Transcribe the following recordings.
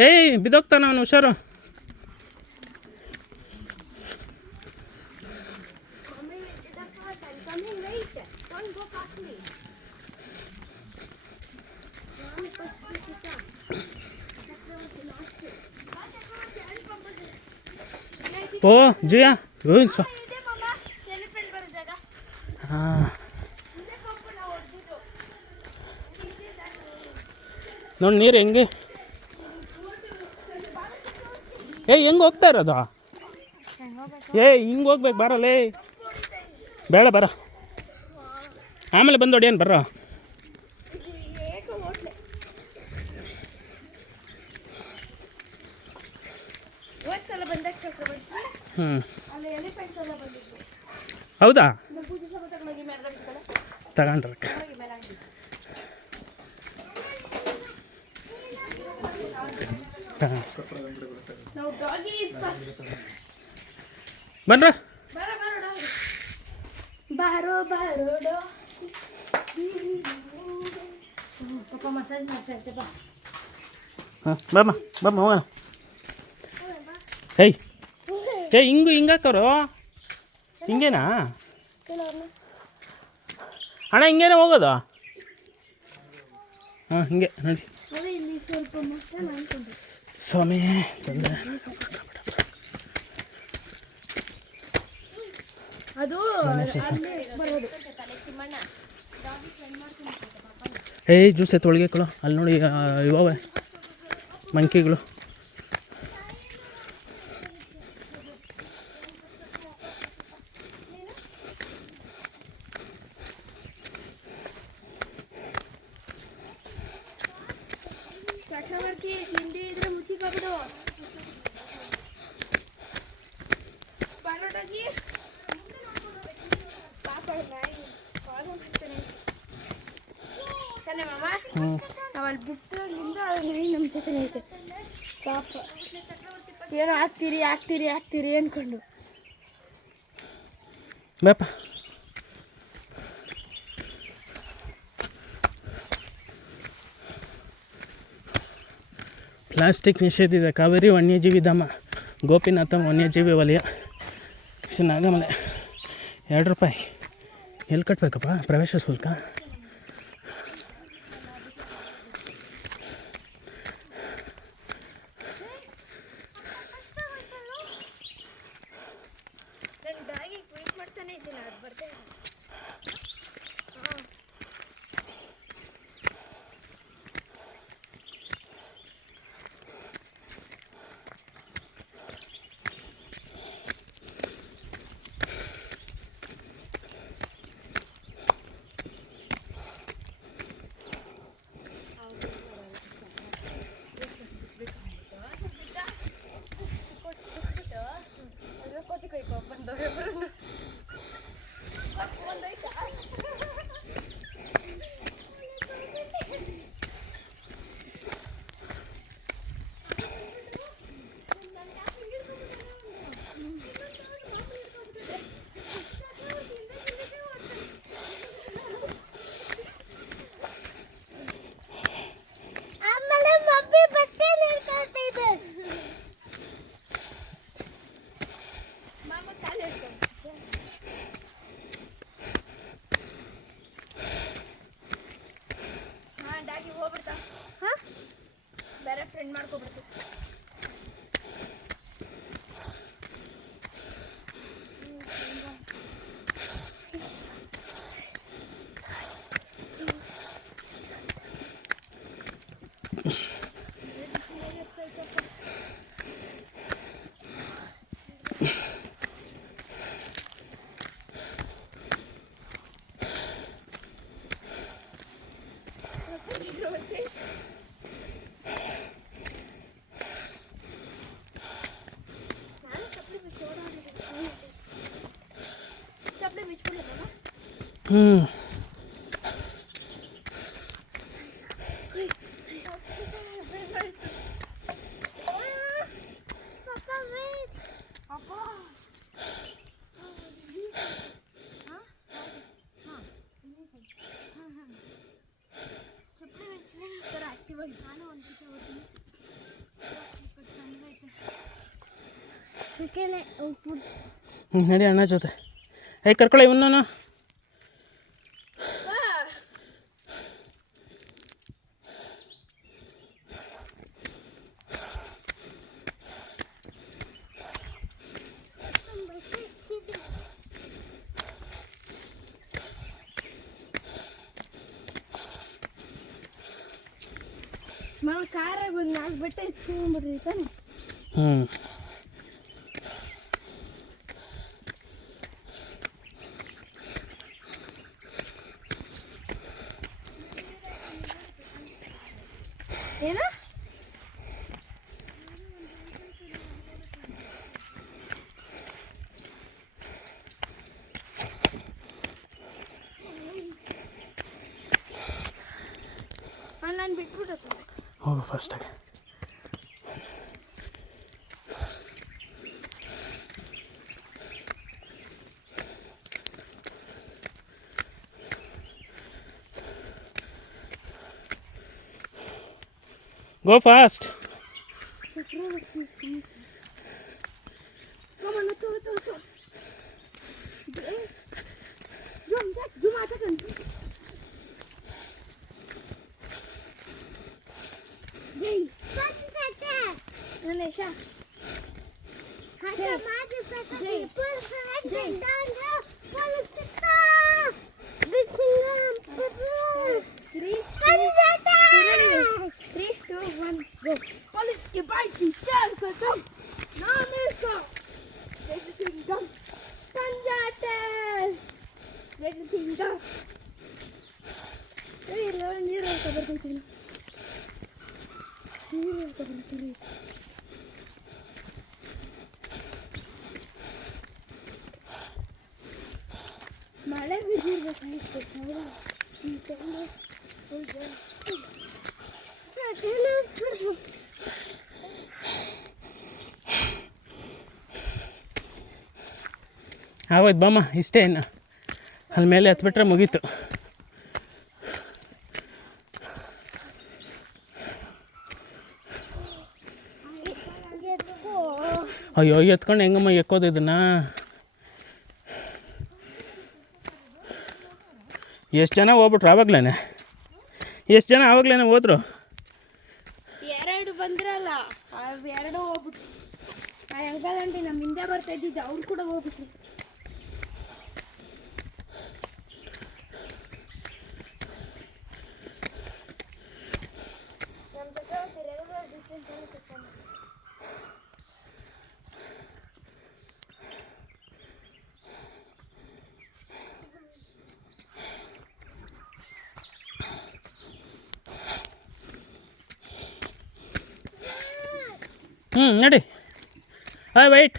ಏಯ್ ಬಿದ್ದೋಗ್ತಾನ ಅವನು, ಹುಷಾರು. ಓ ಜಿಯಾ ಹಾಂ ನೋಡಿ ನೀರು ಹೆಂಗೆ. ಹೆಂಗೆ ಹೋಗ್ತಾ ಇರೋದು? ಹಿಂಗೆ ಹೋಗ್ಬೇಕು, ಬರಲ್ಲೇ ಬೇಡ ಬರ, ಆಮೇಲೆ ಬಂದು ಹೊಡಿಯನ್ ಬರ್ರ. ಹೌದಾ ತಗೊಂಡ್ರ ಬನ್ರ ಬಾರೋ ಬಾರೋ ಪಾಪ ಮಸಾಜ್ ಮಾಡ್ತಾ ಇರ್ತೆ ಬಾ. ಹಾಂ ಬಾಮ್ಮ ಹೋಗೋಣ. ಹಿಂಗಾಕರು ಹಿಂಗೇನಾ ಅಣ್ಣ? ಹಿಂಗೇನೆ ಹೋಗೋದು? ಹಾಂ ಹಿಂಗೆ ನೋಡಿ ಸ್ವಾಮಿ ತಂದೆ. ಜ್ಯೂಸ್ ಎತ್ತು ಒಳಗೆ ಕಳು, ಅಲ್ಲಿ ನೋಡಿ ಇವಾವೆ ಮಂಕಿಗಳು. ಚಕ್ರವರ್ತಿ ಹಿಂದಿ ಇದ್ರೆ ಮುಚ್ಚಿಕೊಬಿಡು. ಅವಲ್ಲಿ ಬಿಟ್ಟು ನಮ್ಮ ಜೊತೆ ಐತೆ ಪಾಪ. ಏನೋ ಆಗ್ತೀರಿ ಅಂದ್ಕೊಂಡು ಬೇಪ. ಪ್ಲಾಸ್ಟಿಕ್ ನಿಷೇಧಿತ ಕಾವೇರಿ ವನ್ಯಜೀವಿ ಧಾಮ, ಗೋಪಿನಾಥ ವನ್ಯಜೀವಿ ವಲಯ, ನಾಗಮಲೆ. 2 ರೂಪಾಯಿ. ಎಲ್ಲಿ ಕಟ್ಟಬೇಕಪ್ಪ ಪ್ರವೇಶ ಶುಲ್ಕ? ಬೇರೆ ಫ್ರೆಂಡ್ ಮಾಡ್ಕೊಬಿಡ್ತು. ನಡಿ ಅಣ್ಣ ಜೊತೆ. ಕರ್ಕೊಳ್ಳಿ ಇವನು. ಕಾರಾಗ ಒಂದು 4 ಬಟ್ಟೆ ಇಸ್ಕೊಂಡ್ಬಿಡ್ರಿ ತಾನೆ. ಏನ ನಾನು ಬಿಟ್ಬಿಟ್ಟು ಹೋಗು ಫಸ್ಟಾಗಿ. Go fast. Police के बाइक की स्टैंड खत्म नाम इसका सिंगम पंजाटेल सिंगम ನೀರು ಬರ್ತೀನಿ ಮಳೆ ಬಿದ್ದಿರ್ಬೇಕಾಗಿತ್ತು. ಆಗೋಯ್ತು ಬಾಮ್ಮ, ಇಷ್ಟೇ. ಇನ್ನು ಅಲ್ಲಿ ಮೇಲೆ ಹತ್ಬಿಟ್ರೆ ಮುಗೀತು. ಅಯ್ಯೋ ಎತ್ಕೊಂಡು ಹೆಂಗಮ್ಮ ಎಕ್ಕೋದು ಇದನ್ನು? ಎಷ್ಟು ಜನ ಹೋಗ್ಬಿಟ್ರು ಆವಾಗ್ಲೇ? ಎಷ್ಟು ಜನ ಆವಾಗ್ಲೇ ಹೋದ್ರು? 2 ಬಂದ್ರಲ್ಲ, 2 ಹೋಗ್ಬಿಟ್ರು. ಆ ಅಂಕಲ್ ಆಂಟಿ ನಮ್ಮ ಹಿಂದೆ ಬರ್ತಾ ಇದ್ದಿದ್ದು ಅವ್ರು ಕೂಡ ಹೋಗ್ಬಿಟ್ರು. ನಡಿ. Hi white.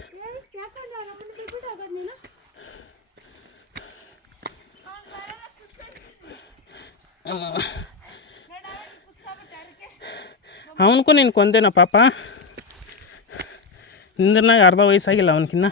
ಅವನಿಗೂ ನೀನು ಕೊಂದೇನ ಪಾಪ? ನಿಂದ್ರನಾಗ ಅರ್ಧ ವಯಸ್ಸಾಗಿಲ್ಲ ಅವನಕಿನ್ನ.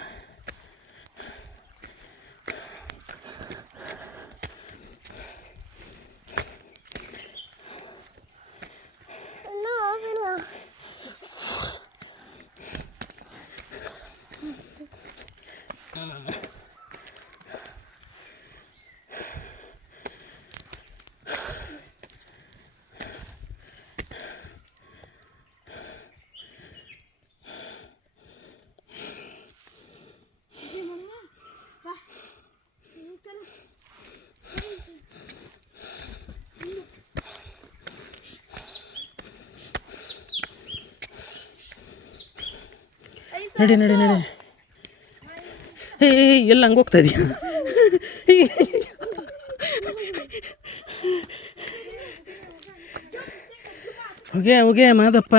ನಡಿ ನಡಿ ನಡಿ. ಎಲ್ಲ ಹಂಗೆ ಹೋಗ್ತಾ ಇದೆಯಾ? ಹೋಗೆ ಹೋಗೆ ಮಾದಪ್ಪ.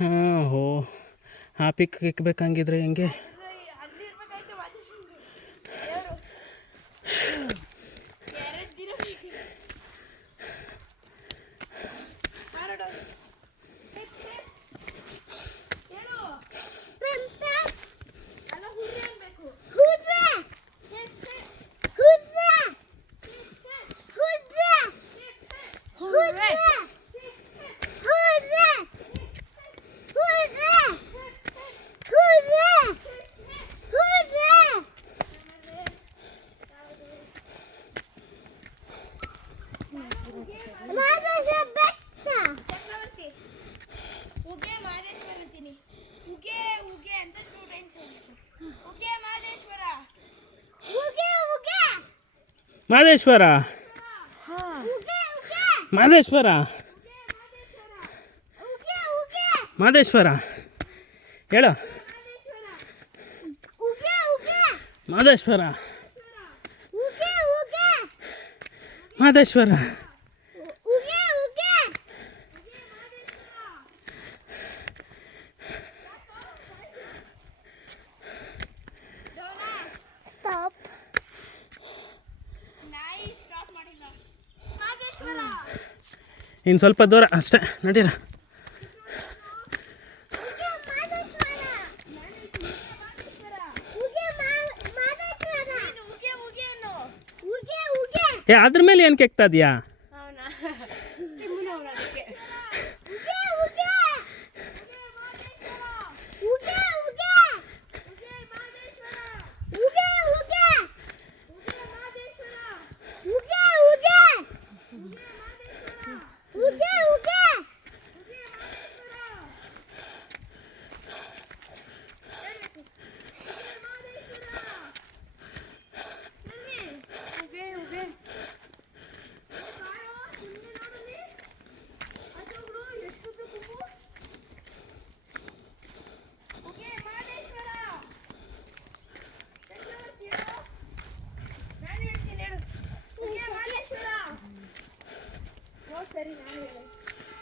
ಹಾಂ ಹೋ, ಆ ಪಿಕ್ ಇಕ್ಬೇಕಂಗಿದ್ರೆ ಹೆಂಗೆ? ಮಾದೇಶ್ವರ ಮಾದೇಶ್ವರ ಮಾದೇಶ್ವರ ಹೇಳು ಮಾದೇಶ್ವರ ಮಾದೇಶ್ವರ ಇನ್ನು ಸ್ವಲ್ಪ ದೂರ ಅಷ್ಟೇ ನಡೀರ. ಏ ಅದ್ರ ಮೇಲೆ ಏನು ಕೆಕ್ತಾ ಇದೆಯಾ?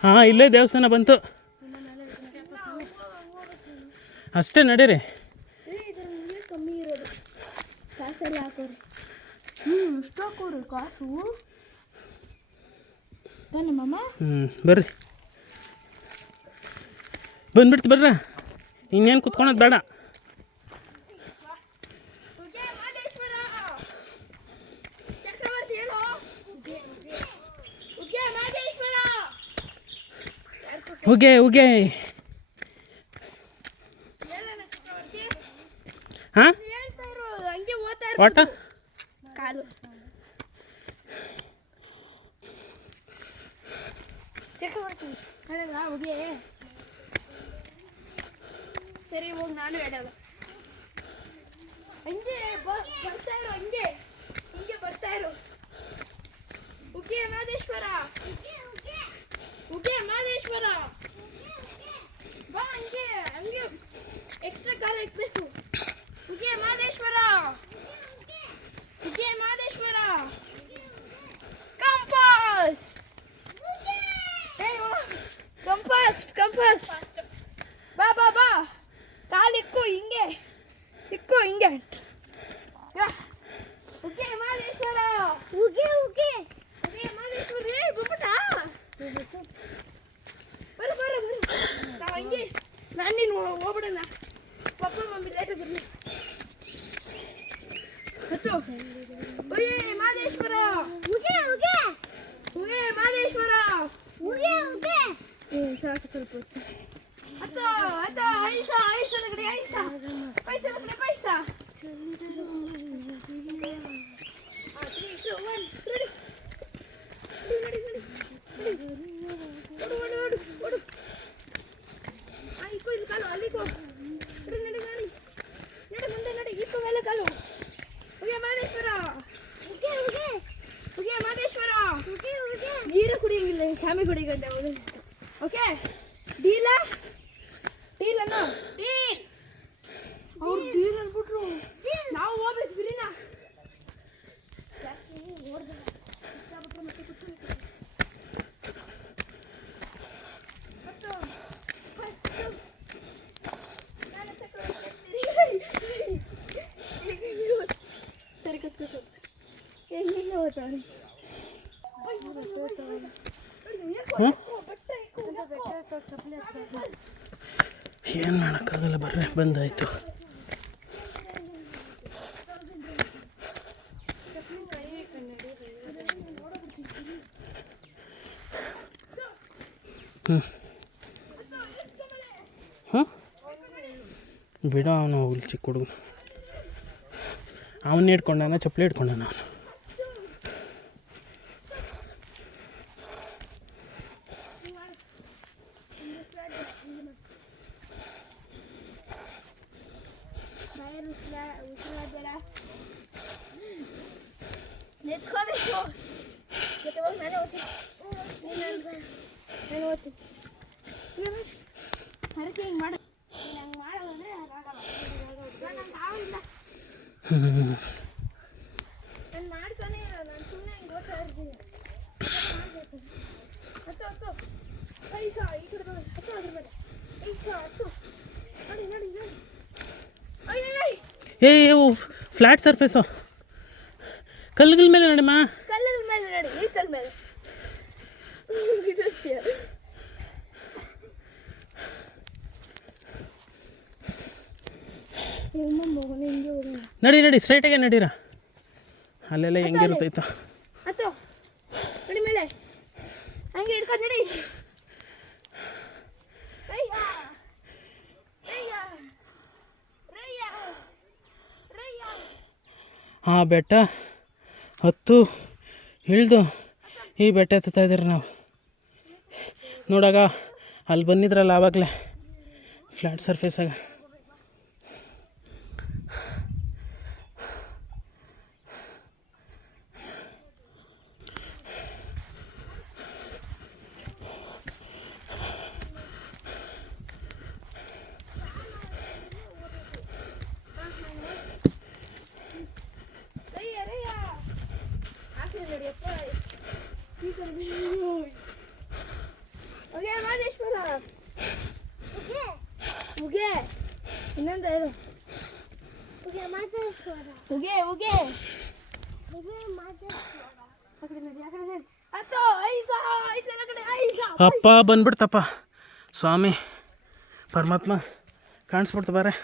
ಹಾಂ ಇಲ್ಲೇ ದೇವಸ್ಥಾನ ಬಂತು ಅಷ್ಟೇ ನಡೀರಿ. ಕಮ್ಮಿ ಇರೋದು ಕಾಸೆಲ್ಲ ಹಾಕೋರಿ. ಎಷ್ಟು ಹಾಕೋರಿ ಕಾಸು ತಾನೆ ಮಾಮ? ಬರ್ರಿ ಬಂದ್ಬಿಡ್ತು ಬರ್ರ, ಇನ್ನೇನು ಕುತ್ಕೊಳೋದು ಬೇಡ. ಉಗೆ ಉಗೆ ಹಾಂ ಓಟ ಕಾಲು ಚಕ್ರವರ್ತಿ ಹೇಳಲ್ಲ ಉಗೆ. ಸರಿ ಹೋಗಿ ನಾನು ಹೇಳಲ್ಲ. ಹಂಗೆ ಬರ್ತಾ ಇರೋ, ಹಂಗೆ ಹಿಂಗೆ ಬರ್ತಾ ಇರೋ. ಉಗೆ ಮಾದೇಶ್ವರ, ಉಗೆ ಮಾದೇಶ್ವರ ಬಾ, ಹಂಗೆ ಹಂಗೆ ಎಕ್ಸ್ಟ್ರಾ ಕಾಲ ಇಟ್ಬೇಕು. ಉಗೆ ಮಾದೇಶ್ವರ, ಉಗೆ ಮಾದೇಶ್ವರ ಕಂಪಾಸ್, ಕಂಪಾಸ್ ಕಂಪಾಸ್ ಬಾ ಬಾ ಬಾ, ಕಾಲಿಕ್ಕು ಹಿಂಗೆ ಇಕ್ಕು ಹಿಂಗೆ. ಉಗೆ ಮಾದೇಶ್ವರ, ಉಗೆ ಉಗೆ ಉಗೆ ಮಾದೇಶ್ವರ. ಬುಬ್ಬಟ ಬರ ಬರ ಬರ, ನಾವು ಹಂಗೆ ನಾನು ನೀನು ಹೋಗ್ಬಿಡೋಣ. ಪಪ್ಪ ಮಮ್ಮಿ ಲೇಟ್ ಬರಲಿ. ಹತ್ತು ಉಗೆ ಮಾದೇಶ್ವರ, ಉಗೆ ಉಗೆ ಉಗೆ ಮಾದೇಶ್ವರ, ಉಗೆ ಉಗೆ. ಸಾಕು ಸ್ವಲ್ಪ ಹೊತ್ತು. ಹತ್ತು ಹತ್ತು ಐಸ ಐಸದ ಕಡೆ ಐಸ ಪೈಸದ ಕಡೆ ಪೈಸ. 3, 2, 1 ready. ಓಡು ಇಕ್ಕು ಇಲ್ಲಿ ಕಾಲು, ಅಲ್ಲಿ ನಡಿ ನಡಿ ನಡಿ ನಡಿ ಮುಂದೆ ನಡಿ, ಇಕ್ಕು ಮೇಲೆ ಕಾಲು. ಉಗೆ ಮಾದೇಶ್ವರ, ಉಗೆ ಉಗೆ ಉಗೆ ಮಾದೇಶ್ವರ, ಉಗೆ ಉಗೆ. ನೀರು ಕುಡಿಯಂಗಿಲ್ಲ, ಸ್ವಾಮಿ ಕುಡಿಗಂಡೆ ಅವಳು. ಓಕೆ ಡೀಲ ಡೀಲ್ ಅನ್ನು ಡೀಲ್, ಅವ್ರು ಡೀಲ್ ಅಂದ್ಬಿಟ್ರು. ನಾವು ಹೋಗ್ಬೇಕು ಬಿರಿನಾ. ಸರಿ ಕತ್ಕೊ ಸ್ವಲ್ಪ. ಹೆಂಗೆ ಹೋಗ್ತಾಳೆ ಏನು ಮಾಡೋಕ್ಕಾಗಲ್ಲ, ಬರ್ರೆ ಬಂದಾಯಿತು. ಹ್ಞೂ ಹಾಂ ಬಿಡ ಅವನು ಹೋಗ್ಲಿ ಚಿಕ್ಕ ಹುಡುಗ ಅವನ್ನ ಹಿಡ್ಕೊಂಡಾನ ಚಪ್ಪಲಿ ಹಿಡ್ಕೊಂಡಾನ ಅವನು ನಿಂತ್ಕೋಬೇಕು ಮತ್ತೆ ಹೋಗಿ ನಾನೇ ಓದ್ತೀನಿ ನಾನು ಓದ್ತೀನಿ ಹರಕೆ ಹಿಂಗೆ ಮಾಡು ಹಂಗೆ ಮಾಡೋದಂದ್ರೆ ನಂಗೆ ಆಗಿಲ್ಲ ನಾನು ಮಾಡ್ತಾನೆ ಇಲ್ಲ ನಾನು ಸುಮ್ಮನೆ ಹಿಂಗೆ ಓದ್ತಾ ಇರ್ತೀನಿ ಹತ್ತು ಹತ್ತು 5 ಸಾವಿರ ಈ ಕಡೆ ಬರೋದು 10 ಅದ್ರ ಮೇಲೆ 5 ಸಾವಿರ 10 ನೋಡಿ ನೋಡಿ ನೋಡಿ ಏ ಫ್ಲ್ಯಾಟ್ ಸರ್ಫೇಸು ಕಲ್ಲುಗಳ ಮೇಲೆ ನಡಿಮ್ಮ ಕಲ್ಲುಗಳ ಮೇಲೆ ನಡಿ ಈ ಕಲ್ಲ ಮೇಲೆ ನಡಿ ನಡಿ ಸ್ಟ್ರೈಟಾಗೆ ನಡೀರ ಅಲ್ಲೆಲ್ಲ ಹೆಂಗಿರುತ್ತೈತ ಆಯ್ತು ನಡಿ ಮೇಲೆ ಹಂಗೆ ಹಿಡ್ಕೊಂಡು ನಡಿ ಆ ಬೆಟ್ಟ ಹತ್ತು ಇಳಿದು ಈ ಬೆಟ್ಟ ಹತ್ತುತ್ತಾ ಇದ್ದೀರಿ ನಾವು ನೋಡಾಗ ಅಲ್ಲಿ ಬಂದಿದ್ರಲ್ಲ ಆವಾಗಲೇ ಫ್ಲ್ಯಾಟ್ ಸರ್ಫೇಸಾಗ ಇನ್ನೊಂದು ಹೇಳು ಉಗೆ ಉಗೆ ಅಪ್ಪ ಬಂದ್ಬಿಡ್ತಪ್ಪ ಸ್ವಾಮಿ ಪರಮಾತ್ಮ ಕಾಣಿಸ್ಬಿಡ್ತ ಬಾರೆ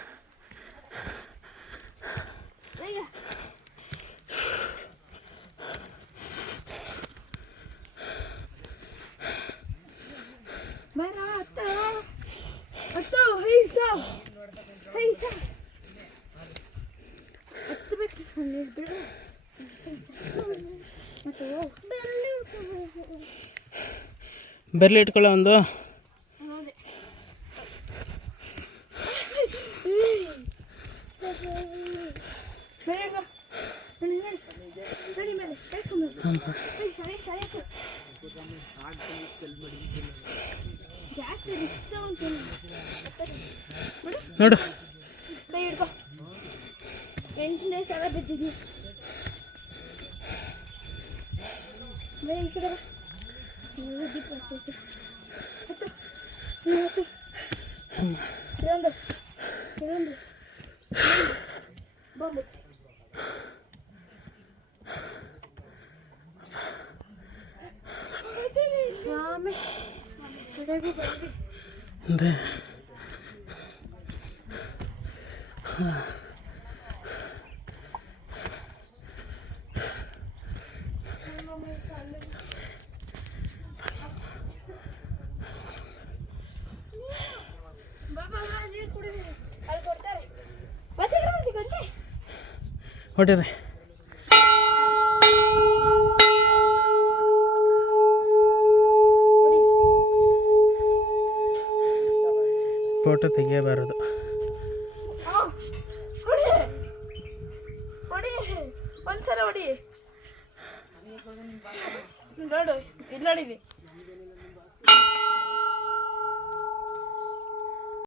ಬೆರ್ಲಿ ಇಟ್ಕೊಳ್ಳೋ ಒಂದು ನೋಡು ಕೈ ಹಿಡ್ಕೊ 8ನೇ ಸಲ ಬಿದ್ದಿದ್ವಿ ಈ ಕಡೆ ದೀಪ ಹಚ್ಚೈತಿ ಹತ್ತು ಹತ್ತು ಇದೊಂದು ಇದೊಂದು ಬಾಂಬು ಸ್ವಾಮಿ ಕಡೆಗೂ ಬಂದ್ವಿ ಹೊಡಿರಿ ಫೋಟೋ ತೆಗಿಯಬಾರದು ಒಂದ್ಸಲ ಹೊಡಿ ನೋಡು ಇಲ್ಲಿ ನೋಡಿದ್ವಿ